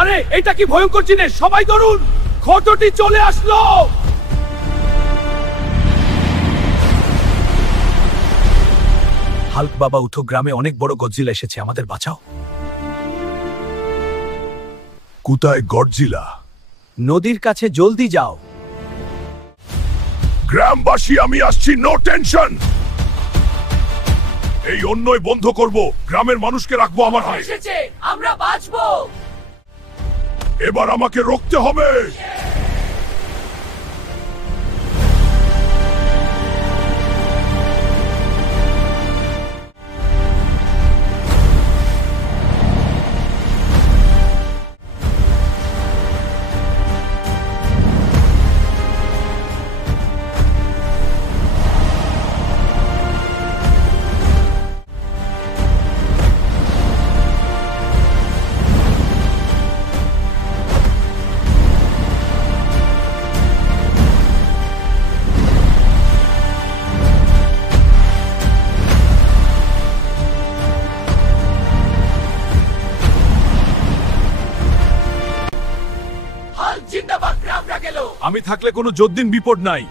আরে এটা কি ভয়ঙ্কর জিনিস, সবাই ধরুন, খটটি চলে আসলো। হাল্ক বাবা উঠো, গ্রামে অনেক বড় গডজিলা এসেছে, আমাদের বাঁচাও। কোথায় গডজিলা? নদীর কাছে, জলদি যাও। গ্রামবাসী আমি আসছি, নো টেনশন। এই অন্যায় বন্ধ করব, গ্রামের মানুষকে রাখবো আমার হাতে। এসেছে, আমরা বাঁচবো। এবার আমাকে রুখতে হবে। হাল্ক জিন্দাবাদ, গ্রামটা গেল। আমি থাকলে কোনো যদ্দিন বিপদ নাই।